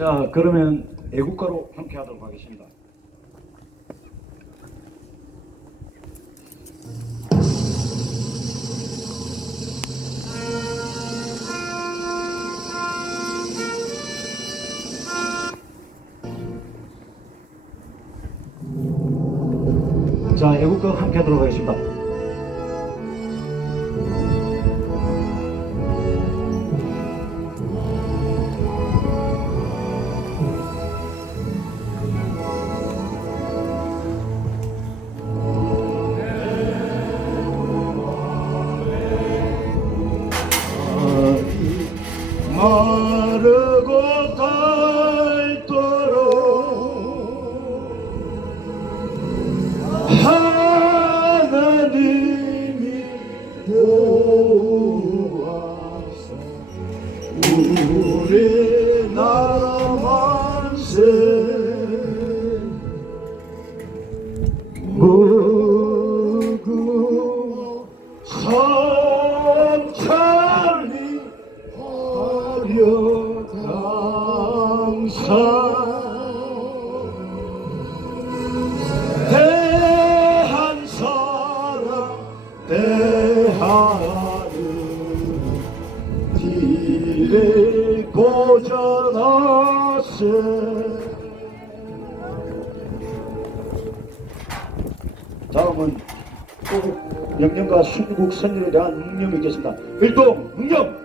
자, 그러면 애국가로 함께 하도록 하겠습니다. 자, 애국가 함께 하도록 하겠습니다. 마르고 닳도록 하나님이 도와서 우리나라 만세 무궁 성찬이 화려강산 대한사랑 대하늘 길에 고전하세. 다음은 또 명령과 순국 선열에 대한 응념이 있겠습니다. 일동 응념.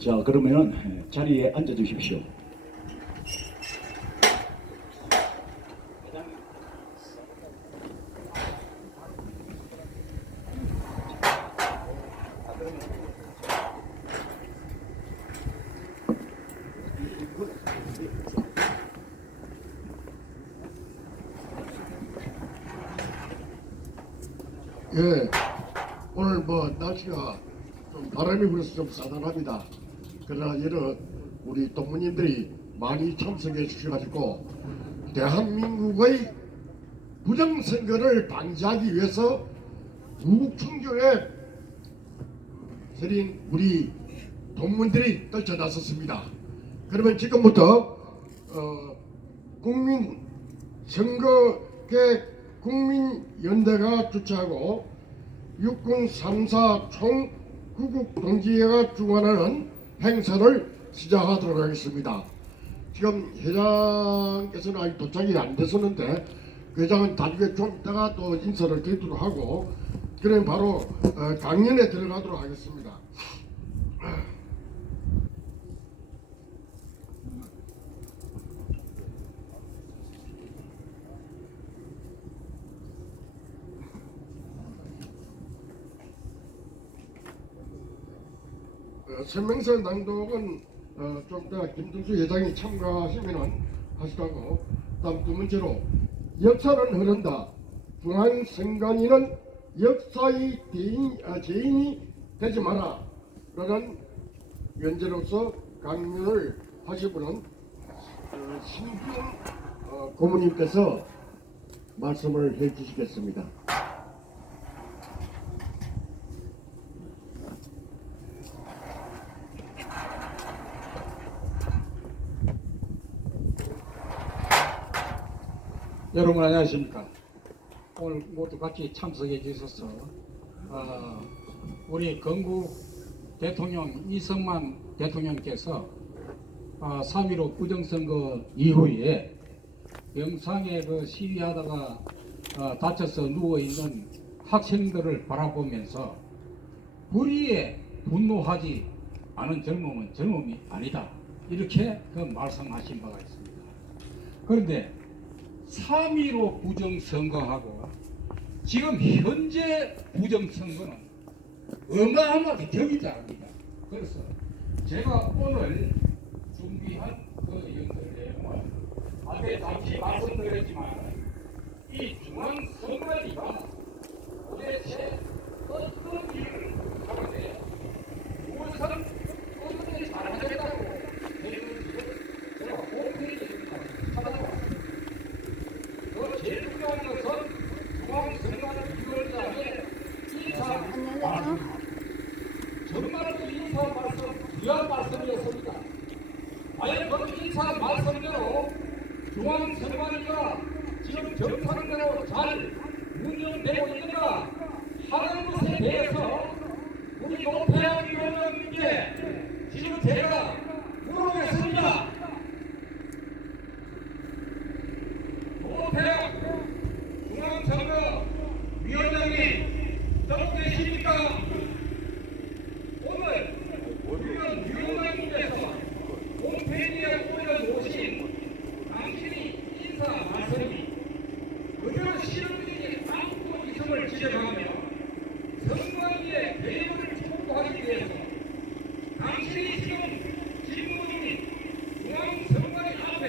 자, 그러면 자리에 앉아 주십시오. 예, 오늘 날씨가 좀 바람이 불어서 좀 싸늘합니다. 그러나 이런 우리 동무님들이 많이 참석해 주셔가지고 대한민국의 부정선거를 방지하기 위해서 무국충조에 서린 우리 동문들이 떨쳐나섰습니다. 그러면 지금부터 국민선거계 국민연대가 주최하고 육군 3사 총구국동지회가 주관하는 행사를 시작하도록 하겠습니다. 지금 회장께서는 아직 도착이 안 됐었는데 그 회장은 나중에 좀 이따가 또 인사를 드리도록 하고 그럼 바로 강연에 들어가도록 하겠습니다. 설명서 낭독은 좀 이따 김준수 회장이 참가하시면 하시라고. 다음 두 번째로 역사는 흐른다. 중앙선관위는 역사의 죄인이 되지 마라 라는 연재로서 강연을 하시고는 신규 고모님께서 말씀을 해 주시겠습니다. 여러분 안녕하십니까. 오늘 모두 같이 참석해 주셔서 우리 건국 대통령 이승만 대통령께서 3.15 부정선거 이후에 영상에 시위하다가 다쳐서 누워있는 학생들을 바라보면서 불의에 분노하지 않은 젊음은 젊음이 아니다, 이렇게 말씀하신 바가 있습니다. 그런데 3.15 부정선거하고 지금 현재 부정선거는 어마어마하게 격이 다릅니다. 그래서 제가 오늘 준비한 연설 내용은 앞에 잠시 말씀드렸지만 이 중앙선관위가 도대체 어떤 일을 하는데 무엇은 어떻게 잘하겠다고 제가 홈페이지에 찾아봤습니다. 제일 중요한 것은 중앙선관위원장의 인사 말씀, 정말 그 인사 말씀 귀한 말씀이었습니다. 과연 그 인사 말씀대로 중앙선관위가 지금 정상대로 잘 운영되고 있는가 하는 것에 대해서 우리 노태양 위원장님께 지금 제가 물어보겠습니다. 노태양 중앙선거위원장님 듣고 계십니까? 오늘 우리는 위원장님께서 홈페이지에 올려놓으신 당신이 인사 말씀이 그대로 실현되지 않고 있음을 지적하며 선관위의 개혁을 촉구하기 위해서 당신이 지금 직무 중인 중앙선관위 앞에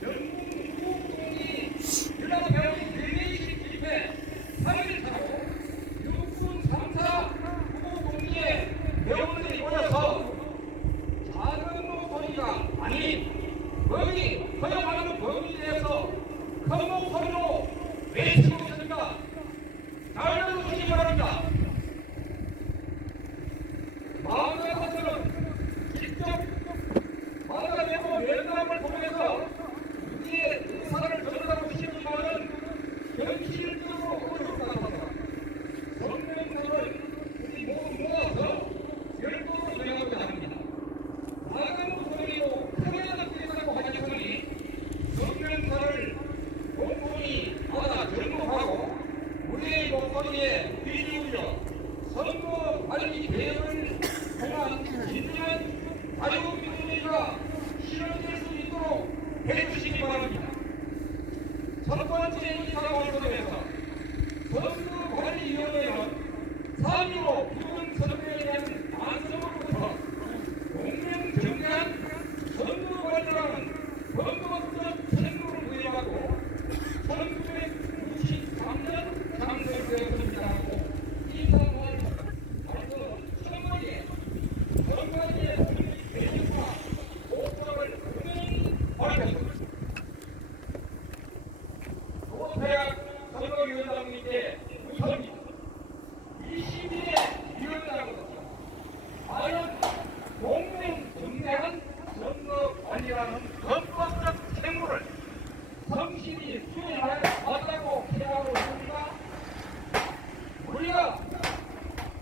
전국 국동이 연합회의 대회식 집회 3일차로 육군 3사 후보동의회 회원들이 모여서 작은 목소리가 아닌 거기 허용하는 범위에 대해서 큰 목소리로 외치고 있습니다. 잘 들어주시기 바랍니다. 마음 같아서는 직접 받아내고 면담을 통해서 우리의 의사를 전달하고 싶지만은 현실적으로 어렵다 합니다. 성명서를 우리 모두 모아서 별도로 정하고자 합니다. 작은 목소리로 크게 느끼겠다고 하셨으니 성명서를 공분히 받아 전무하고 우리의 목소리에 귀 기울여 선거 관리 개혁을 통한 진정한 자유민주주의가 실현될 수 있도록 해주시기 바랍니다. 첫 번째 인사원석에서 선거관리위원회는 3.15 부정선거에 대한 반성으로부터 공명정대한 선거관리라는 헌법적 책무를 부여하고 1993년 창설되었습니다. 인사관리 선거에 선관위의 대립과 목적을 분명히 밝혔습니다. 노태양 선거위원장님께 우선입니다. 21대 위원장으로서 과연 공명정대한 선거관리라는 헌법적 책무를 성실히 수행할 맞다고 생각하고 있습니다. 우리가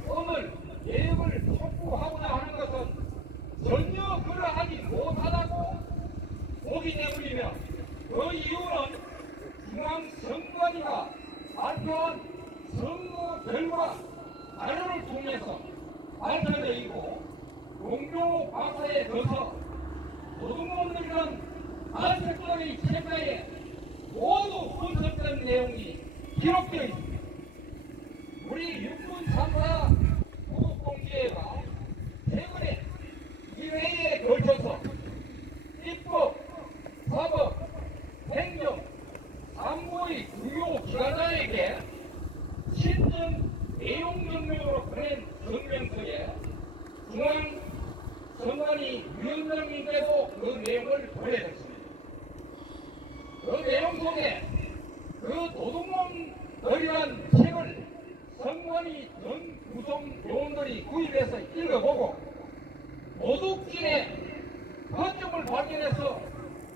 오늘 개혁을 촉구하고자 하는 것은 전혀 그러하지 못하다고 보기 때문이며 그 이유는 중앙선관위가 발표한 선거 결과 자료를 통해서 발표되고 공교 방사에 더서 노동원들은 안색적의 책자에 모두 분석된 내용이 기록되어 있습니다. 우리 육군 3사 후보공지회가 최근에 이 회의에 걸쳐서 입법, 사법, 행정, 상무의 주요 기관장에게 신청 내용 명령으로 보낸 성명서에 중앙선관위 위원장님께도 그 내용을 보내셨습니다. 그 내용 속에 그 도둑놈들이란 책을 선관위 전 구성 요원들이 구입해서 읽어보고 도둑질의 허점을 발견해서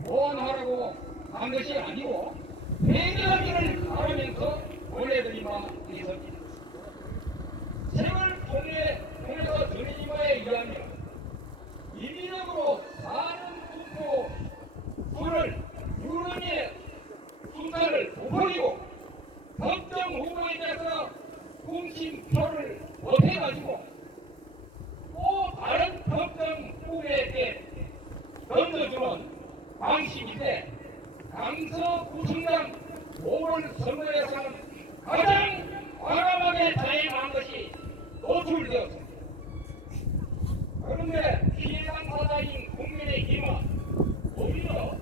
보완하라고 한 것이 아니고 대결을 가하면서 보내드린 바 있습니다. 세월 통해서 드린 바에 의하면 인위적으로 사는 투표를 유언의 순서를 버리고 특정 후보에 대해서 공신표를 못해가지고 또 다른 특정 후보에게 던져주는 방식인데 강서구청장 보궐선거에서는 가장 과감하게 자행한 것이 노출되었습니다. 그런데 피해 당사자인 국민의힘은 오히려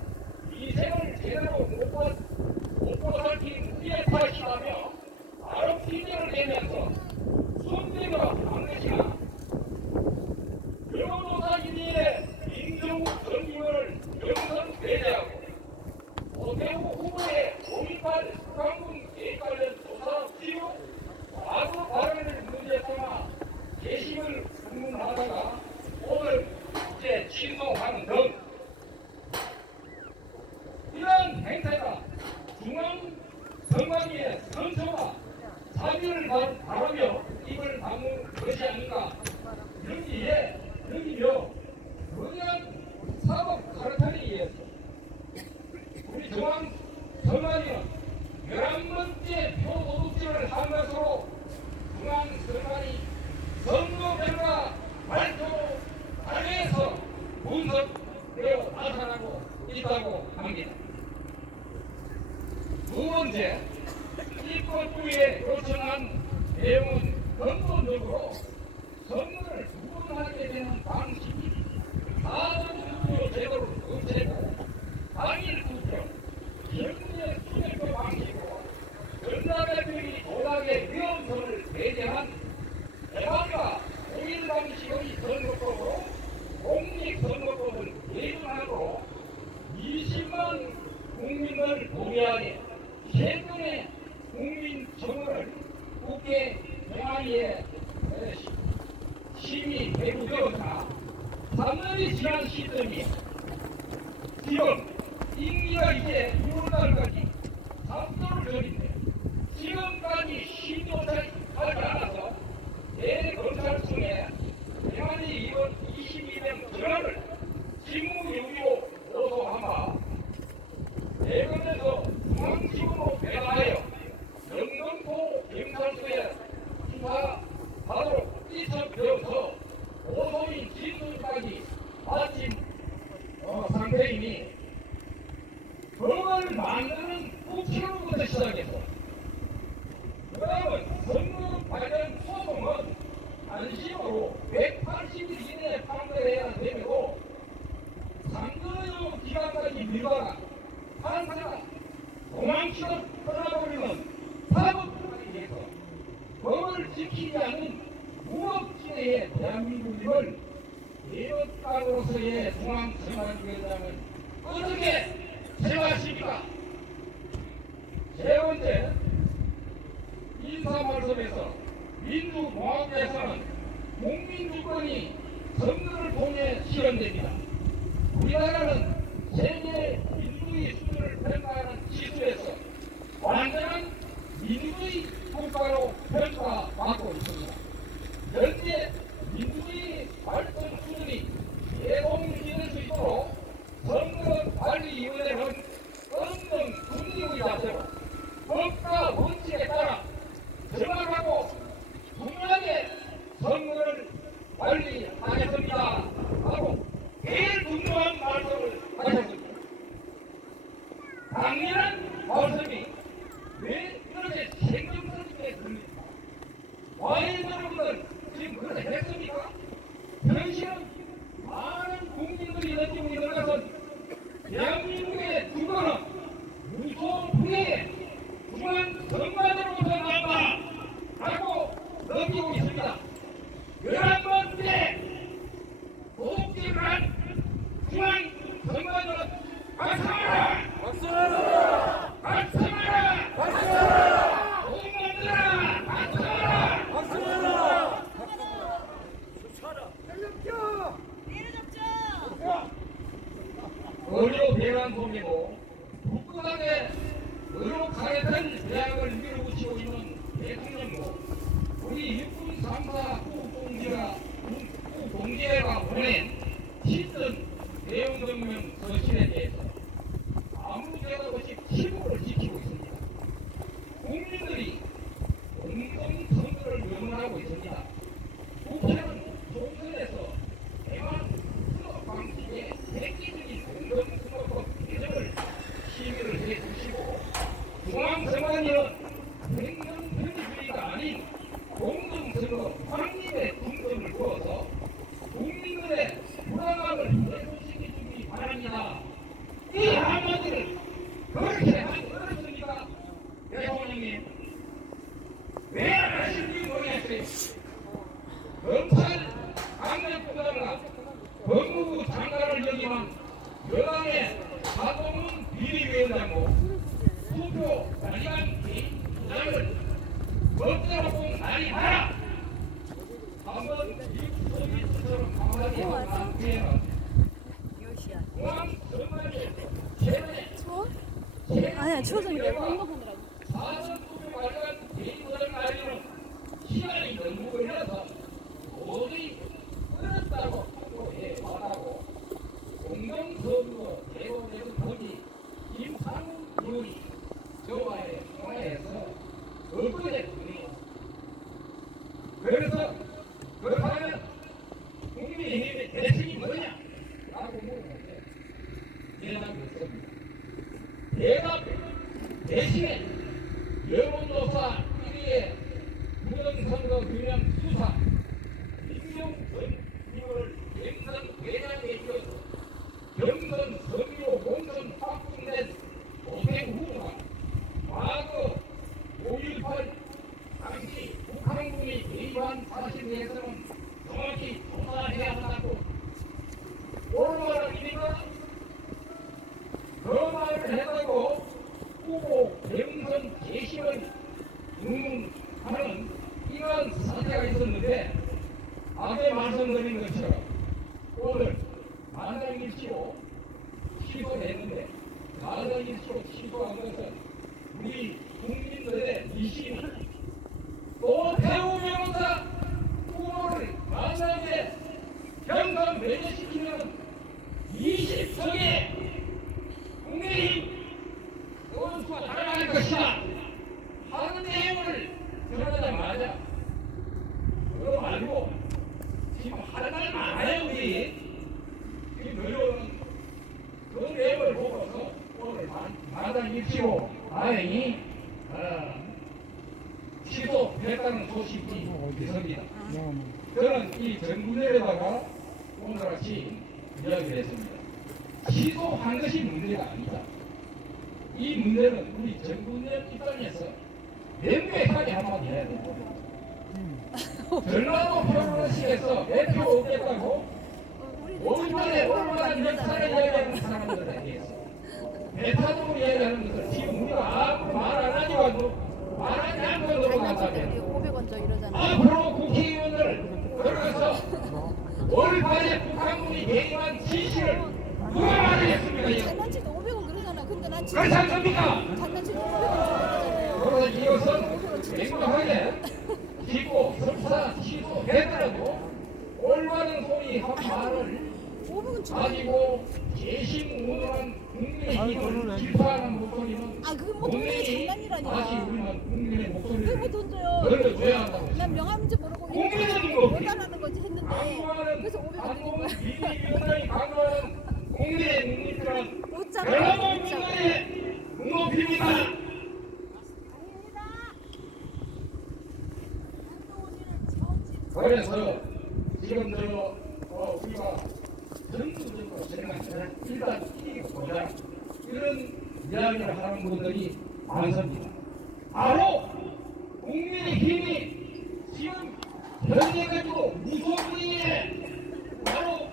이색을 제대로 못 보살핀 후에 탓이라며 바로 피해를 내면서 손대가 한 것이나 여론조사기리의 임종욱 전 의원을 영선 배제하고 오태우 후보의 5.18 북한군 개입 관련 조사 필요 과거 발언을 문제 삼아 개심을 불문하다가 오늘 이제 취소하는 등 이러한 행태가 중앙선관위의 선처와 사비를 바라며 입을 다문 것이 아닌가 여기며 그러한 사법 가르침에 의해서 우리 중앙선관위는 11번째 표도둑질을 한 것으로 중앙선관위 선거결과 발표 안에서 분석되어 나타나고 있다고 합니다. 두 번째, 입법부에 요청한 내용은 근본적으로 선거를 구분하게 되는 방식이 사전투표 제도를 없애고 당일투표, 현재 투표 방식으로 전자발표기 조작의 위험성을 배제한 대만과 동일 방식의 선거법으로 공직선거법을 개정하고 20만 국민을 동의하게 최근에 국민청원을 국회 동아리에 심의 대구되었으나 3년이 지난 시점이 지금 임기가 이제 6월달까지 3개월 전인데 지금까지 심조차 하지 않아서 대검찰청에 대만이 이번 22명 전화를 직무유기로 고소한 바 대검에서 중앙지구로 배달하여 영등포 경찰서에 수사하도록 이첩되어서 고소인 진술까지 마친 상태이니 법을 만드는 국회로부터 시작해서 그 다음은 선거 관련 소송은 안심으로 180일 이내에 판결해야 되고 상근의 기간까지 밀거나 판사가 도망치고 떠나버리는 사법부까지 해서 법을 지키지 않는 무법지대의 대한민국임을 대법관으로서의 중앙선관위원장은 어떻게 생각하십니까? 세 번째, 인사말씀에서 민주공화국에서는 국민주권이 선거를 통해 실현됩니다. 우리나라는 세계 민주주의 수준을 평가하는 지수에서 완전한 민주주의 국가로 평가받고 있습니다. 현재 민주주의 발전 수준이 계속 유지될 수 있도록 선거관리위원회는 언능 중립의 자세로 법과 원칙에 따라 정확하고 분명하게 선거를 관리하겠습니다 하고 제일 중요한 말씀을 하셨습니다. 당연한 말씀이 왜 이렇게 생경스럽게 들립니까? 와인 여러분들 지금 그렇게 했습니까? 현실은 많은 국민들이 느끼고 있는 것은 대한민국의 주권은 무소불위의 중앙선관위로부터 나온다 라고 느끼고 있습니다. 11번째 도둑질을 한 중앙선관위는 박수하라! 박수하라! 박수하라! 박수하라! 공무원들아! 박수하라! 박수하라! 의료 대란송이고 북한의 의료 3사 후공제가 보낸 신선 내용증명 서신에 대해서 아무 죄가 없이 시국을 지키고 있습니다. 국민들이 공정선거를 명령하고 있습니다. 국회는 총선에서 대만 수업 방식의 획기적인 공정선거법 개정을 시민을 해주시고 중앙선관위는 행정편의주의가 아닌 공정선거 확립에 중점을 두어서 국민들의 불안감을 해소시켜주기 바랍니다. 이 한마디를 그렇게 하기 어렵습니까? 대통령님 왜 하시는지 모르겠어요. 검찰 강력부장과 법무부 장관을 역임한 여당의 하동훈 비리위원장고 투표 관리관 개인 부장을 멋대로 본 날이 하라. 한번 미국 소비처럼 한마디 하는 뒤에는 중앙선관위에서 최근에 아니야 추워서 이게 행복하더라고. 사전 투표 관리관 개인 부장을 알리는 시간이 너무 걸려서 도저히 어렵다고 통보해 왔다고 공정선거 제도에서 거기 김상훈 의원이 저와의 통화에서 엊그제뿐이에요. 그래서 그렇다면 국민의힘의 대책이 뭐냐? 라고 물어보는데 대답이 없습니다. 대답 대신에 여론조사 1위의 부정선거 규명 수사 임명권 이걸 경선 회장에 이어서 경선 선거 공천 확정된 오세훈 후보가 과거 5.18 당시 북한군이 개입한 사실에 대해서는 정확히 조사해야 한다고 오르막입니까? 그 말을 했다고 후보 경선 개시를 유문하는 이러한 사태가 있었는데 앞에 말씀드린 것처럼 오늘 만장일치로 취소했는데 만장일치로 취소한 것은 우리 국민들의 이심이 또 태우 변호사 후보를 만나게 경선 배제시키면 20석의 국민이 의원수가 달아날 것이다 하는 내용을 전하자마자 그거 말고 지금 할 말 많아요 우리 지금 노력은 그 내용을 보고서 오늘 만장일치로 다행히 취소했다는 소식이 있습니다. 저는 이 정부내에다가 오늘 아침 이야기를 했습니다. 취소한 것이 문제가 아니다. 이 문제는 우리 정부내 입장에서 명백하게 한마디 해야 됩니다. 전라도 평화시에서 대표 없겠다고 5.18에 올바른 역사를 이야기하는 사람들에 대해서 배타적으로 이야기하는 것을 지금 우리가 아무 말 안 하지만 말하지 않고 넘어간다면 500원 저 이러잖아. 앞으로 국회의원들 들어가서 5.18에 북한군이 개입한 지시를 누가 말하겠습니까? 이거? 장난치도 500원 그러잖아. 근데 난 그렇지 않습니까? 장난치도 500원 줘야 그러나 이것은 냉정하게 짓고 설사 취소했더라도 올바른 소리 한 말을 500원 줘. 가지고 재심운운한 국민의힘을 질타하는 목소리는 아 그건 뭐 돈이 다시 장난이라니까. 우리는 국민의 왜 목소리를 뭐 돈 줘요? 들려줘야 한다고. 난 명함인지 모르고 국민의힘이 뭐 못하는 거지 했는데 그래서 500원 드린 한국은 거야. 비밀위원장이 강조하는 국민의 눈밑은 못 잡아. 여러분 못 잡아. 국민의 눈높이입니다. 그래서 지금 우리가 전투적으로 생각하는 일단 이기고 보자 이런 이야기를 하는 분들이 많습니다. 바로 국민의 힘이 지금 현재까지도 무소불위에 바로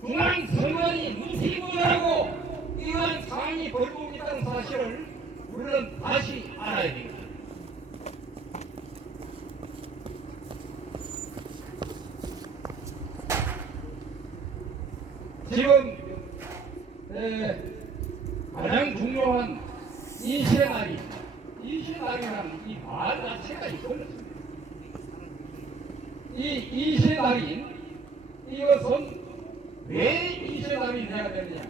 중앙선관위 무티브라고 이러한 상황이 벌고 있다는 사실을 우리는 다시 알아야 됩니다. 지금 가장 중요한 인쇄날이 인쇄날이라는 이 말 자체가 있었습니다. 이 이세달인 이것은 왜 이세달이 돼야 되느냐?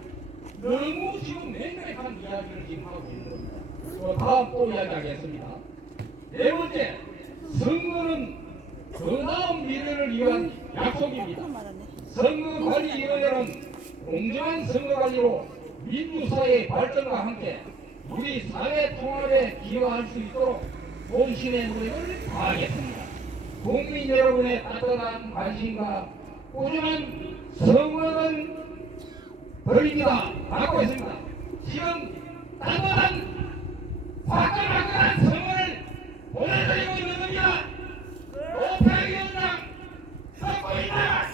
너무 지금 맹맹한 이야기를 지금 하고 있는 겁니다. 다음 또 이야기하겠습니다. 네 번째, 선거는 그 다음 미래를 위한 약속입니다. 선거관리위원회는 공정한 선거관리로 민주사회의 발전과 함께 우리 사회 통합에 기여할 수 있도록 본신의 노력을 다하겠습니다. 국민 여러분의 따뜻한 관심과 꾸준한 성원은 드립니다. 받고 있습니다. 지금 따뜻한 화끈화끈한 성원을 보내드리고 있는 겁니다. 노태위원장 듣고 있다.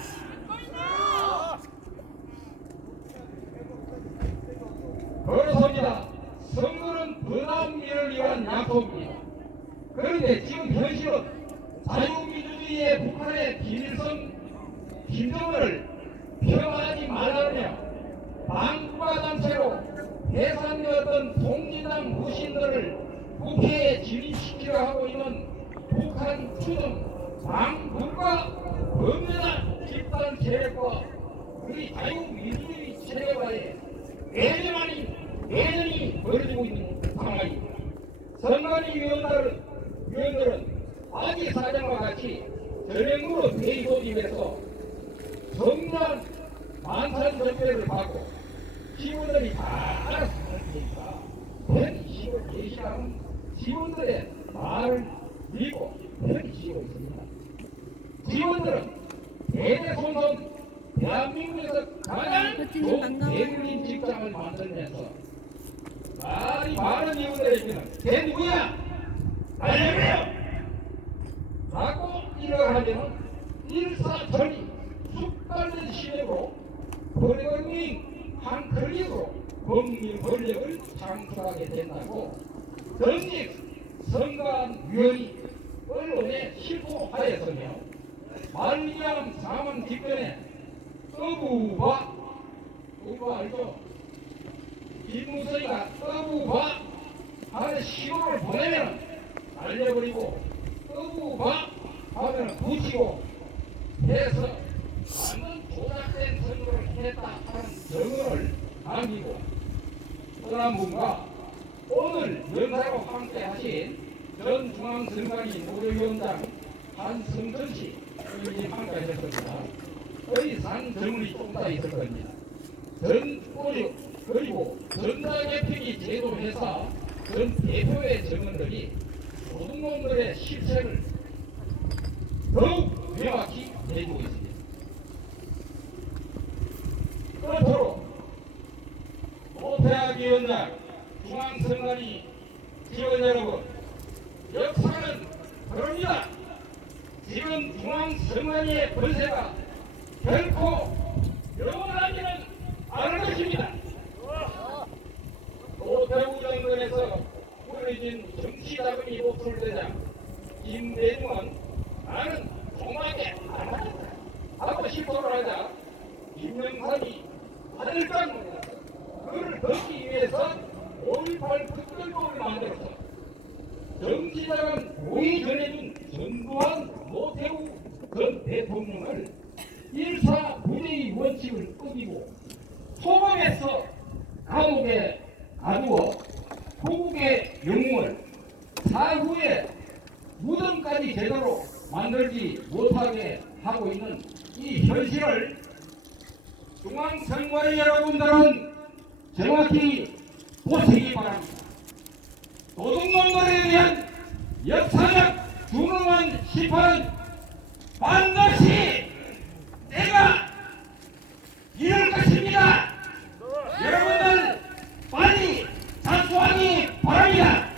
그렇습니다. 선거는 그다음 미래를 위한 약속입니다. 그런데 지금 현실은 자유민주주의의 북한의 김일성, 김정은을 폄하하지 말라며 반국가 단체로 해산되었던 통진당 무신들을 국회에 진입시키려 하고 있는 북한 추종 반국가 범죄자 집단 세력과 우리 자유민주주의 체계와의 내전이 벌어지고 있는 상황입니다. 선관위위원들은 아기 사장과 같이 전형으로 회의 소집해서 정량 만찬 전배를 받고 직원들이 다 알아서 할 테니까 편히 쉬고 계시라는 직원들의 말을 믿고 편히 쉬고 있습니다. 직원들은 대대손손 대한민국에서 가장 좋은 대물림 직장을 만들면서 말이 많은 이유들에게는 걔 누구야? 알려줘요! 라고 이러하면 일사천리 숙달된 시대로 권력민 한 클릭으로 법률 권력을 창출하게 된다고 전직 선관위원이 언론에 실토하였으며 말미암 사망 직전에 어부바 알죠? 김무성이가 어부바 하는 시호를 보내면 알려버리고 어부바 하면 붙이고 해서 완전 조작된 선거를 했다 하는 증언을 남기고 떠난 분과 오늘 연사로 함께 하신 전 중앙선관위 노조위원장 한승전씨 의원님 함께 하셨습니다. 거의 산 정문이 좀 더 있을 겁니다. 그리고 전자개표기 제도회사 전 대표의 증언들이 노동놈들의 실체를 더욱 명확히 내주고 있습니다. 끝으로 노태학 위원장, 중앙선관위 직원 여러분, 역사는 그럽니다. 지금 중앙선관위의 권세가 결코 영원하지는 않을 것입니다. 노태우 정권에서 꾸려진 정치자금이 노출되자 김대중은 나는 정확하게 안 하겠다 하고 실토를 하자 김영삼이 하늘강 그를 덮기 위해서 5.18 특별법을 만들어서 정치자금 모의 전해준 전두환 노태우 전 대통령을 일사부재의 원칙을 어기고 소범해서 감옥에 가두어 호국의 영웅을 사후에 무덤까지 제대로 만들지 못하게 하고 있는 이 현실을 중앙선관위 여러분들은 정확히 보시기 바랍니다. 도둑놈들에 대한 역사적 중흥한 심판은 반드시 내가 이룰 것입니다. 여러분들 빨리 자수하기 바랍니다.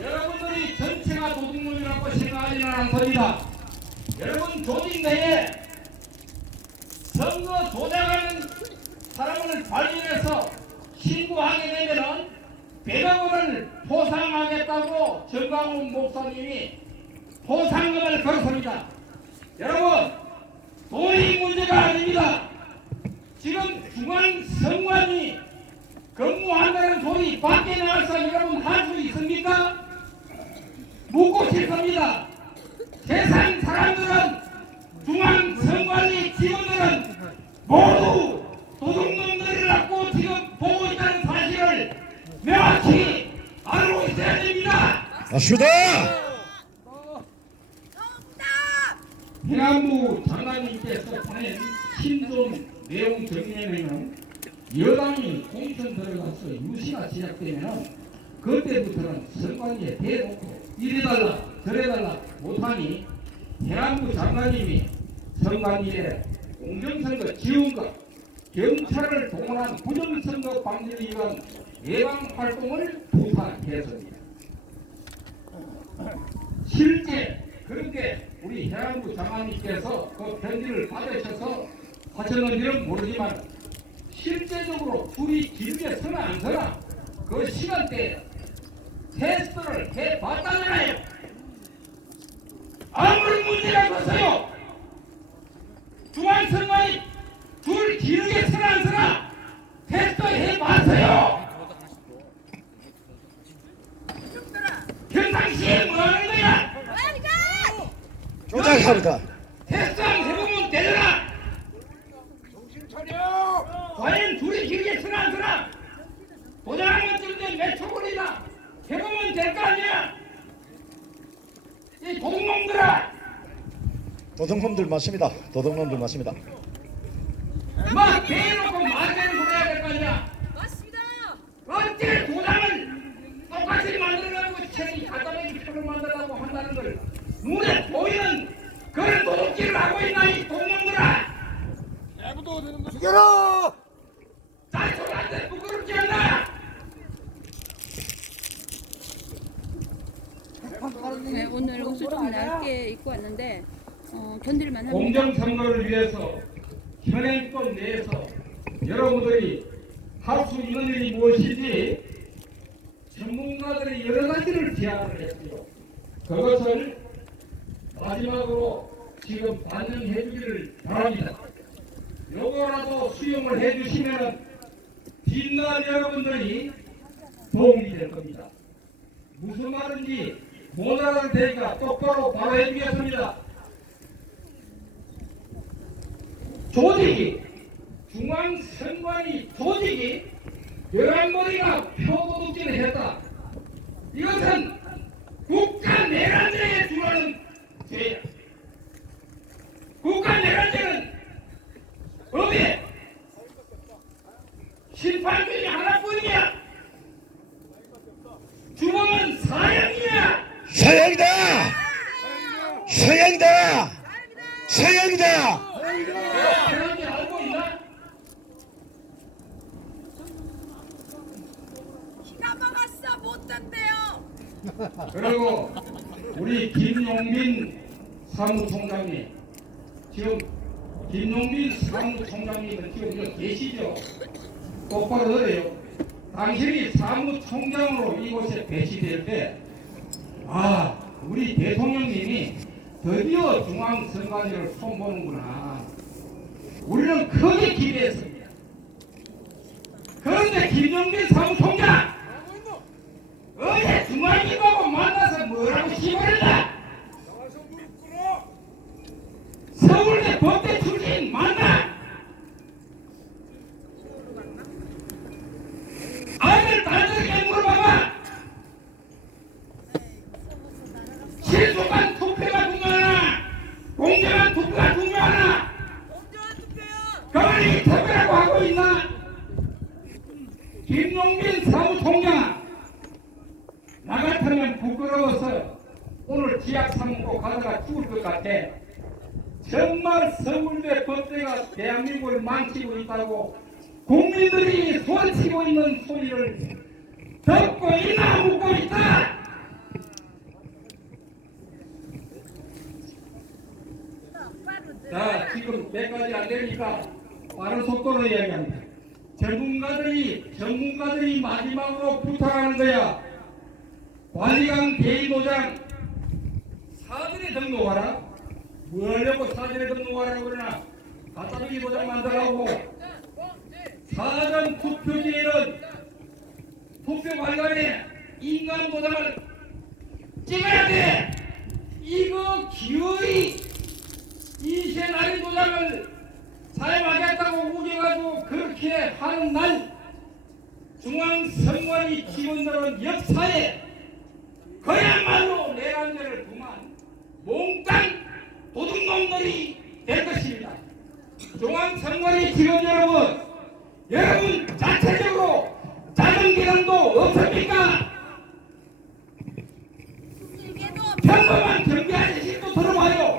여러분들이 전체가 도둑놈이라고 생각하지는 않습니다. 여러분 조직 내에 선거 조작하는 사람을 발견해서 신고하게 되면은 100억원을 포상하겠다고 정광훈 목사님이 포상금을 걸었습니다. 여러분 돈이 문제가 아닙니다. 지금 중앙선관위 근무한다는 소리 밖에 나와서 여러분 할 수 있습니까? 묻고 싶습니다. 세상 맞습니다. 행안부 장관님께서 보낸 신종 내용 정리에는 여당이 공천 들어가서 유시가 시작되면 그때부터는 선관위에 대놓고 이래달라 저래달라 못하니 행안부 장관님이 선관위에 공정선거 지원과 경찰을 동원한 부정선거 방지를 위한 예방활동을 부탁했습니다. 실제 그렇게 우리 행안부 장관님께서 그 편지를 받으셔서 하셨는지는 모르지만 실제적으로 줄이 길게 서나 안 서나 그 시간대에 테스트를 해봤다잖아요. 아무런 문제가 없어요. 중앙선관위 줄 길게 서나 안 서나 테스트 해봤어요. 평상시에 뭐 하는 거야? 조작합니다. 테스트만 해보면 되잖아. 정신 차려. 과연 둘이 길게 서나 안 서나 도장하면 찍는데 몇 초 걸리나 해보면 될 거 아니야. 이 도둑놈들아. 도둑놈들 맞습니다. 도둑놈들 맞습니다. 막 대놓고 말대로 소리해야 될 거 아니야. 맞습니다. 어째 도장을 똑같이 만들어가지고 책이 간단하게 표를 만들라고 한다는 걸 눈에 보이는 그런 도둑질을 하고 있나 이 도둑놈들아. 죽여라! 짤소리한테 부끄럽지 않나? 네, 오늘 옷을 좀 얇게 입고 왔는데 견딜만 합니다. 공정선거를 위해서 현행법 내에서 여러분들이 할 수 있는 일이 무엇인지 전문가들이 여러 가지를 제안을 했고요. 그것을 마지막으로 지금 반영해 주기를 바랍니다. 요거라도 수용을 해 주시면 뒷날 여러분들이 도움이 될 겁니다. 무슨 말인지 못 알아들 테니까 똑바로 바로 해주겠습니다. 조직이 중앙선관위 조직이 11머리가 표도둑질을 했다. 이것은 국가 내란죄에 준하는 죄야. 국가 내란죄는 법에 심판권이 하나뿐이야. 주범은 사형이야. 서양이다. 서양이다. 서양이다. 그런지 알고 있나? 넘어갔어 못 던데요. 그리고 우리 김용민 사무총장님, 지금 김용민 사무총장님은 지금 여기 계시죠? 똑바로 들어요. 당신이 사무총장으로 이곳에 배치될 때, 우리 대통령님이 드디어 중앙선관위를 손보는구나. 우리는 크게 기대했습니다. 그런데 김용민 사무총장 어제 중앙이하고 만나서 뭐라고 시발했나? 서울대 법대 출신 맞나? 아들 단순하게 물어봐봐. 실속한 투표가 중요하나 공정한 투표가 중요하나? 그걸 투표라고 하고 있나? 김용민 사무총장 나 같으면 부끄러워서 오늘 지약 사무고 가다가 죽을 것 같아. 정말 서울대 법대가 대한민국을 망치고 있다고 국민들이 소리치고 있는 소리를 듣고 있나 묻고 있다. 자, 지금 몇 가지 안 되니까 빠른 속도로 이야기합니다. 전문가들이 마지막으로 부탁하는 거야. 관리관 개인도장 사전에 등록하라. 뭐 하려고 사전에 등록하라고 그러나 가짜배기 도장 만들라고. 사전 투표지에는 투표관리관에 인간 도장을 찍어야 돼. 이거 기어이 이세나리 도장을 사용하겠다고 우겨가지고 그렇게 하는 날 중앙선관위 직원들은 역사에 그야말로 내란죄를 범한 몽땅 도둑놈들이 될 것입니다. 중앙선관위 직원 여러분 자체적으로 자정 기능도 없습니까? 평범한 경비 아저씨도 들어봐요.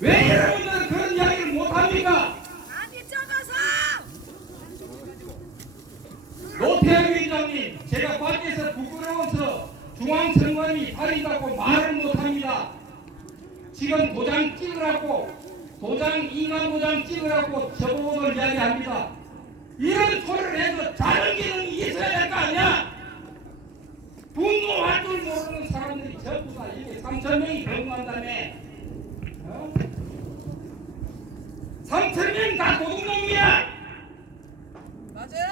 왜 여러분들은 그런 이야기를 못합니까? 많이 적어서 노태우 위원장님, 제가 밖에서 부끄러워서 중앙선관위 발이 갖고 말을 못합니다. 지금 도장 찍으라고, 인감 도장 찍으라고 저보고 이야기합니다. 이런 소리를 해서 자른 기능이 있어야 될 거 아니야? 분노할 줄 모르는 사람들이 전부 다 이게 3,000명이 병무한다며. 3,000명 다 도둑놈이야. 맞아요.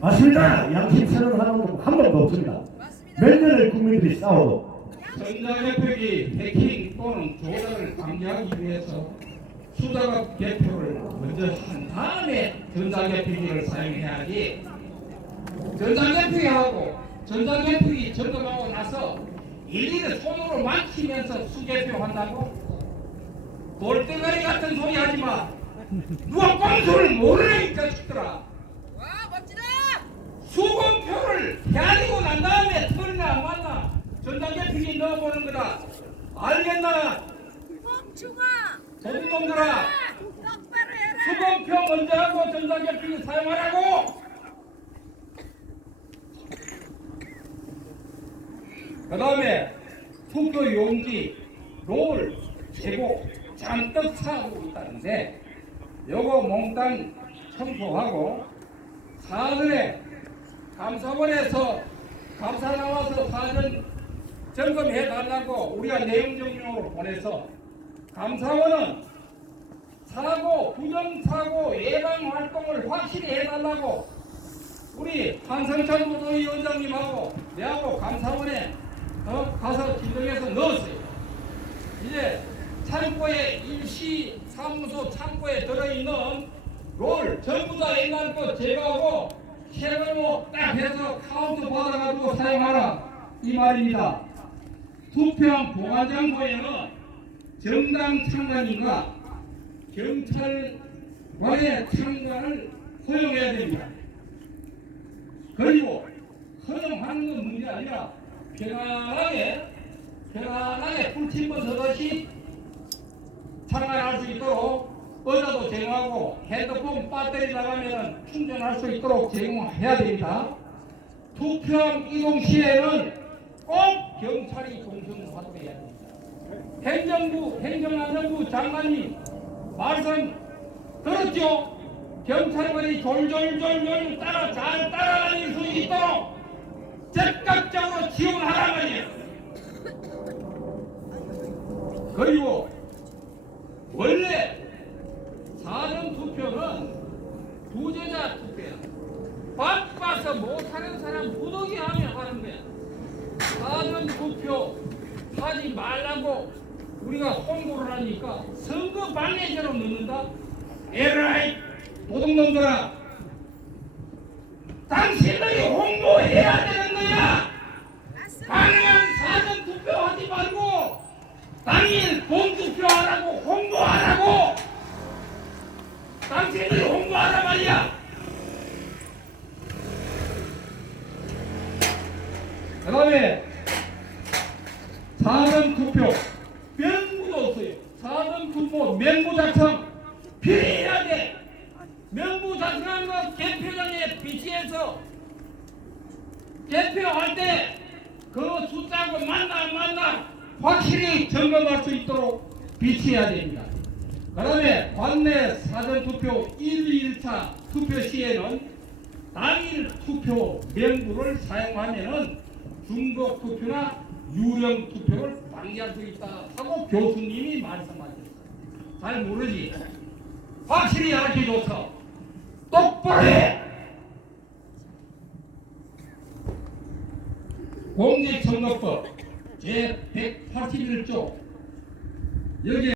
맞습니다. 양심선언 하는 거 한 번도 없습니다. 맞습니다. 몇 년을 국민들이 싸워도 전자개표기 해킹 또는 조작을 방지하기 위해서 수작업 개표를 먼저 한 다음에 전자개표기를 사용해야지. 전자개표기 점검하고 나서 일일이 손으로 만지면서 수개표 한다고? 돌대가리 같은 소리 하지 마. 누가 꼼수를 모르네 이 자식들아. 와 멋지다. 수검표를 해야되고 난 다음에 털이나 안 맞나 전자개표기 넣어보는 거다. 알겠나? 멍충아. 도둑놈들아, 똑바로 해라. 수검표 먼저 하고 전자개표기 사용하라고. 그 다음에 투표 용지, 롤, 제목 잔뜩 사고 있다는데 요거 몽땅 청소하고 사전에 감사원에서 감사 나와서 사전 점검해 달라고 우리가 내용 정리로 보내서 감사원은 사고, 부정사고 예방 활동을 확실히 해달라고 우리 한성철 부도위원장님하고 내하고 감사원에 가서 진정해서 넣었어요. 이제 창고에 일시 사무소 창고에 들어있는 롤 전부 다 옛날 거 제거하고 새 걸로 딱 해서 카운트 받아가지고 사용하라 이 말입니다. 투표함 보관장소에는 정당 참관인과 경찰관의 참관을 허용해야 됩니다. 그리고 허용하는 건 문제 아니라 편안하게 풀침번 서듯이 참관할 수 있도록 의자도 제공하고 핸드폰 배터리 나가면 충전할 수 있도록 제공해야 됩니다. 투표함 이동 시에는 꼭 경찰이 동선 활동해야 됩니다. 행정안전부 장관님 말씀 들었죠? 경찰관이 졸졸졸졸 잘 따라다닐 수 있도록 적극적으로 지원하라 말이에요. 그리고 원래 사전투표는 부재자 투표야. 바빠서 못하는 사람 부득이 하면 하는 거야. 사전투표 하지 말라고 우리가 홍보를 하니까 선거 방해죄로 넣는다. 에라이 도둑놈들아, 당신들이 홍보해야 되는 거야. 가능한 사전투표 하지 말고 당일 본투표하라고 홍보하라고. 당신들이 홍보하라 말이야. 그 다음에 사전투표 명부도 없어요. 사전투표 명부 작성 필요해야 돼. 명부 작성한 거 개표장에 비치해서 개표할 때 그 숫자하고 맞나 안 맞나 확실히 점검할 수 있도록 비치해야 됩니다. 그 다음에 관내 사전투표 1, 2일차 투표 시에는 당일 투표 명부를 사용하면 중복 투표나 유령 투표를 방지할 수 있다 하고 교수님이 말씀하셨어요. 잘 모르지? 확실히 알려줘서 똑바로 해! 공직선거법 제181조 여기에